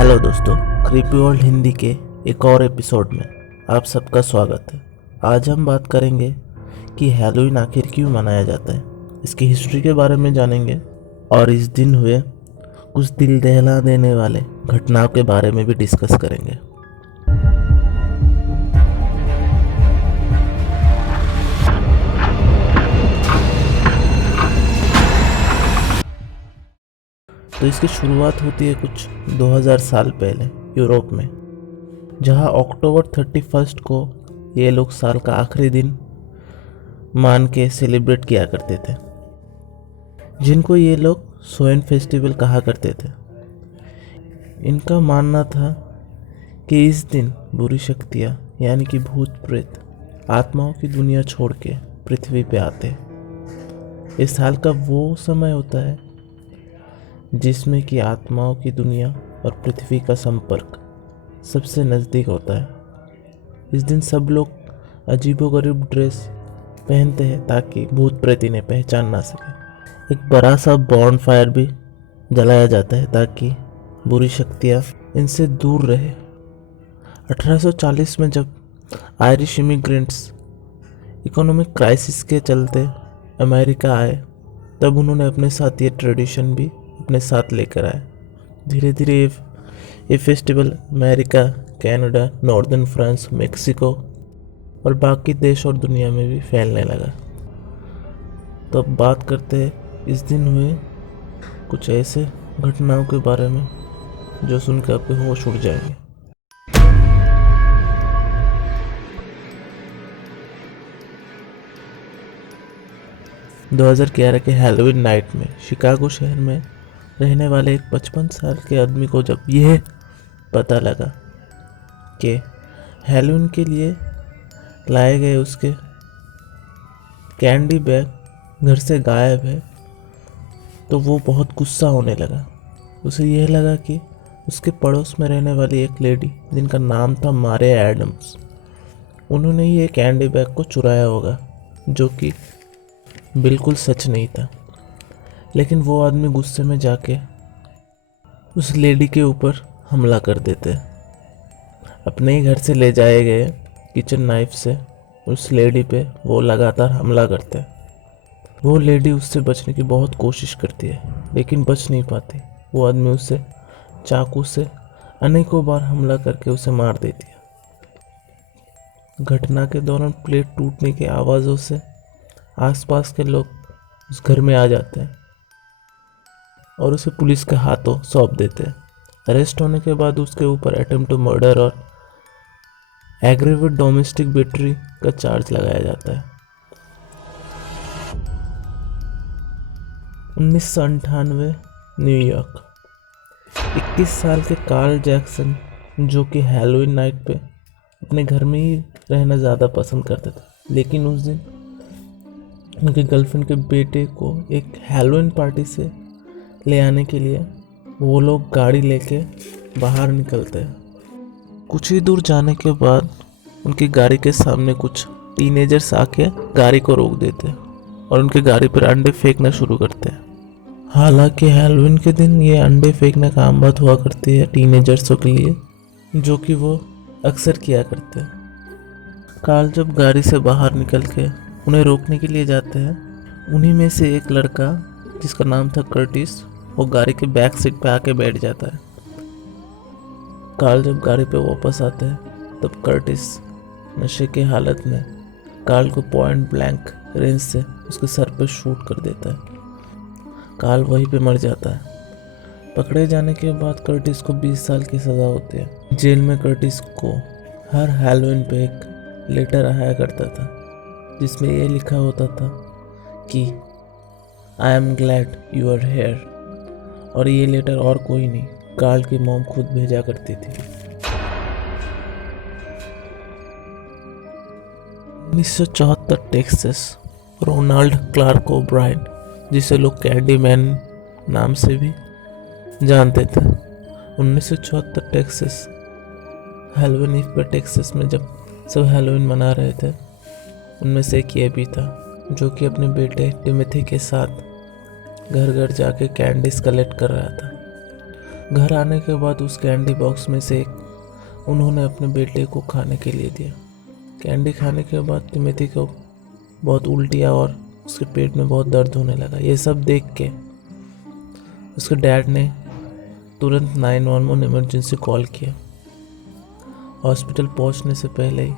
Hello दोस्तों, creepy world Hindi के एक और एपिसोड में आप सबका स्वागत है। आज हम बात करेंगे कि हैलोवीन आखिर क्यों मनाया जाता है, इसकी हिस्ट्री के बारे में जानेंगे और इस दिन हुए कुछ दिल दहला देने वाले घटनाओं के बारे में भी डिस्कस करेंगे। तो इसकी शुरुआत होती है कुछ 2000 साल पहले यूरोप में, जहां अक्टूबर 31 को ये लोग साल का आखिरी दिन मान के सेलिब्रेट किया करते थे, जिनको ये लोग सोएन फेस्टिवल कहा करते थे। इनका मानना था कि इस दिन बुरी शक्तियाँ यानी कि भूत प्रेत आत्माओं की दुनिया छोड़ के पृथ्वी पे आते। इस साल का वो समय होता है जिसमें कि आत्माओं की दुनिया और पृथ्वी का संपर्क सबसे नज़दीक होता है। इस दिन सब लोग अजीबोगरीब ड्रेस पहनते हैं ताकि भूत प्रेत इन्हें पहचान ना सके। एक बड़ा सा बॉन फायर भी जलाया जाता है ताकि बुरी शक्तियाँ इनसे दूर रहे। 1840 में जब आयरिश इमिग्रेंट्स इकोनॉमिक क्राइसिस के चलते अमेरिका आए, तब उन्होंने अपने साथ ये ट्रेडिशन भी अपने साथ लेकर आए। धीरे धीरे ये festival America, Canada, northern France, Mexico और बाकी देश और दुनिया में भी फैलने लगा। तो अब बात करते हैं इस दिन हुए कुछ ऐसे घटनाओं के बारे में जो सुनकर आपके होश उड़ जाएंगे। दो 2011 के हैलोवीन नाइट में शिकागो शहर में रहने वाले एक 55 साल के आदमी को जब यह पता लगा कि हैलोवीन के लिए लाए गए उसके कैंडी बैग घर से गायब है, तो वो बहुत गुस्सा होने लगा। उसे यह लगा कि उसके पड़ोस में रहने वाली एक लेडी जिनका नाम था मारिया एडम्स, उन्होंने ही एक कैंडी बैग को चुराया होगा, जो कि बिल्कुल सच नहीं था। लेकिन वो आदमी गुस्से में जाके उस लेडी के ऊपर हमला कर देते। अपने ही घर से ले जाए गए किचन नाइफ से उस लेडी पे वो लगातार हमला करते। वो लेडी उससे बचने की बहुत कोशिश करती है लेकिन बच नहीं पाती। वो आदमी उसे चाकू से अनेकों बार हमला करके उसे मार देती है। घटना के दौरान प्लेट टूटने की आवाज़ों से आसपास के लोग उस घर में आ जाते हैं और उसे पुलिस के हाथों सौंप देते हैं। अरेस्ट होने के बाद उसके ऊपर अटेम्प्ट टू मर्डर और एग्रीवेट डोमेस्टिक बैटरी का चार्ज लगाया जाता है। 1998 न्यूयॉर्क। 21 साल के कार्ल जैक्सन, जो कि हैलोवीन नाइट पे अपने घर में ही रहना ज़्यादा पसंद करते थे, लेकिन उस दिन उनके गर्लफ्रेंड के बेटे को एक हैलोवीन पार्टी से ले आने के लिए वो लोग गाड़ी लेके बाहर निकलते हैं। कुछ ही दूर जाने के बाद उनकी गाड़ी के सामने कुछ टीनेजर्स आके गाड़ी को रोक देते हैं और उनके गाड़ी पर अंडे फेंकना शुरू करते हैं। हालांकि हैलोवीन के दिन ये अंडे फेंकने का आम बात हुआ करती है टीनेजर्सों के लिए, जो कि वो अक्सर किया करते हैं। कार्ल जब गाड़ी से बाहर निकल के उन्हें रोकने के लिए जाते हैं, उन्हीं में से एक लड़का जिसका नाम था कर्टिस, वो गाड़ी के बैक सीट पे आके बैठ जाता है। कार्ल जब गाड़ी पे वापस आते हैं तब कर्टिस नशे के हालत में कार्ल को पॉइंट ब्लैंक रेंज से उसके सर पे शूट कर देता है। कार्ल वहीं पे मर जाता है। पकड़े जाने के बाद कर्टिस को 20 साल की सज़ा होती है। जेल में कर्टिस को हर हैलोवीन पे एक लेटर आया करता था जिसमें ये लिखा होता था कि I am glad you are here, और ये लेटर और कोई नहीं, कार्ल की मॉम खुद भेजा करती थी। 1974 टेक्सास। रोनाल्ड क्लार्क ओब्रायन, जिसे लोग कैंडी मैन नाम से भी जानते थे, 1974 टेक्सास हैलोवीन ईव पर टेक्सास में जब सब हैलोवीन मना रहे थे, उनमें से एक ये भी था जो कि अपने बेटे टिमोथी के साथ घर घर जाके कैंडीज कलेक्ट कर रहा था। घर आने के बाद उस कैंडी बॉक्स में से एक उन्होंने अपने बेटे को खाने के लिए दिया। कैंडी खाने के बाद टिमोथी को बहुत उल्टियाँ और उसके पेट में बहुत दर्द होने लगा। ये सब देख के उसके डैड ने तुरंत 911 इमरजेंसी कॉल किया। हॉस्पिटल पहुंचने से पहले ही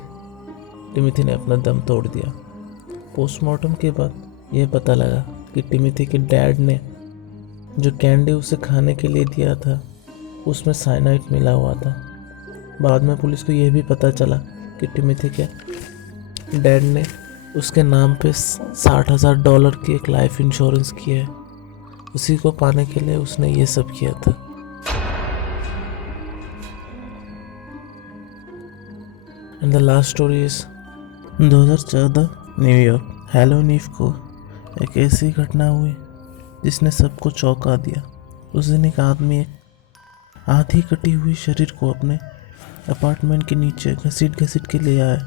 टिमोथी ने अपना दम तोड़ दिया। पोस्टमार्टम के बाद यह पता लगा कि टिमोथी के डैड ने जो कैंडी उसे खाने के लिए दिया था उसमें साइनाइड मिला हुआ था। बाद में पुलिस को यह भी पता चला कि टिमोथी के डैड ने उसके नाम पे $60,000 की एक लाइफ इंश्योरेंस की है। उसी को पाने के लिए उसने ये सब किया था। And the last story is 2014 New York Halloween eve को एक ऐसी घटना हुई जिसने सबको चौंका दिया। उस दिन एक आदमी एक आधी कटी हुई शरीर को अपने अपार्टमेंट के नीचे घसीट घसीट के ले आया।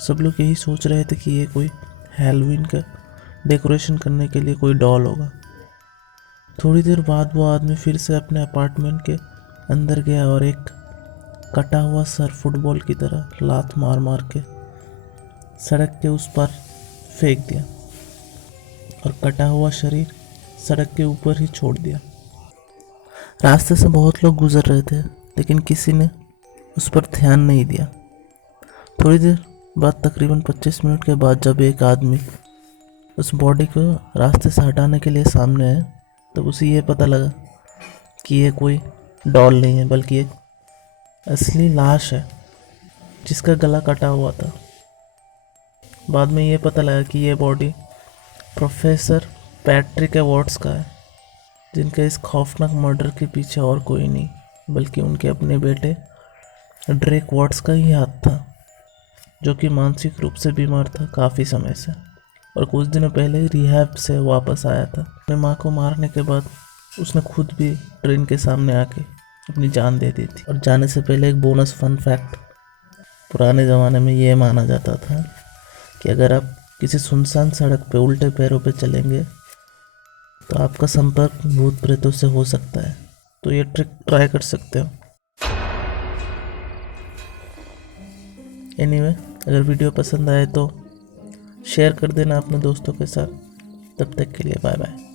सब लोग यही सोच रहे थे कि ये कोई हैलोवीन का डेकोरेशन करने के लिए कोई डॉल होगा। थोड़ी देर बाद वो आदमी फिर से अपने अपार्टमेंट के अंदर गया और एक कटा हुआ सर फुटबॉल की तरह लात मार मार के सड़क के उस पार फेंक दिया और कटा हुआ शरीर सड़क के ऊपर ही छोड़ दिया। रास्ते से बहुत लोग गुजर रहे थे लेकिन किसी ने उस पर ध्यान नहीं दिया। थोड़ी देर बाद तकरीबन 25 मिनट के बाद जब एक आदमी उस बॉडी को रास्ते से हटाने के लिए सामने आया तब उसे ये पता लगा कि ये कोई डॉल नहीं है बल्कि एक असली लाश है जिसका गला कटा हुआ था। बाद में ये पता लगा कि ये बॉडी प्रोफेसर पैट्रिक वॉट्स का है, जिनके इस खौफनाक मर्डर के पीछे और कोई नहीं बल्कि उनके अपने बेटे ड्रेक वॉट्स का ही हाथ था, जो कि मानसिक रूप से बीमार था काफ़ी समय से और कुछ दिनों पहले ही रिहैब से वापस आया था। अपने माँ को मारने के बाद उसने खुद भी ट्रेन के सामने आके अपनी जान दे दी थी। और जाने से पहले एक बोनस फन फैक्ट, पुराने ज़माने में ये माना जाता था कि अगर आप किसी सुनसान सड़क पे उल्टे पैरों पे चलेंगे तो आपका संपर्क भूत प्रेतों से हो सकता है। तो ये ट्रिक ट्राई कर सकते हो। एनीवे, अगर वीडियो पसंद आए तो शेयर कर देना अपने दोस्तों के साथ। तब तक के लिए बाय बाय।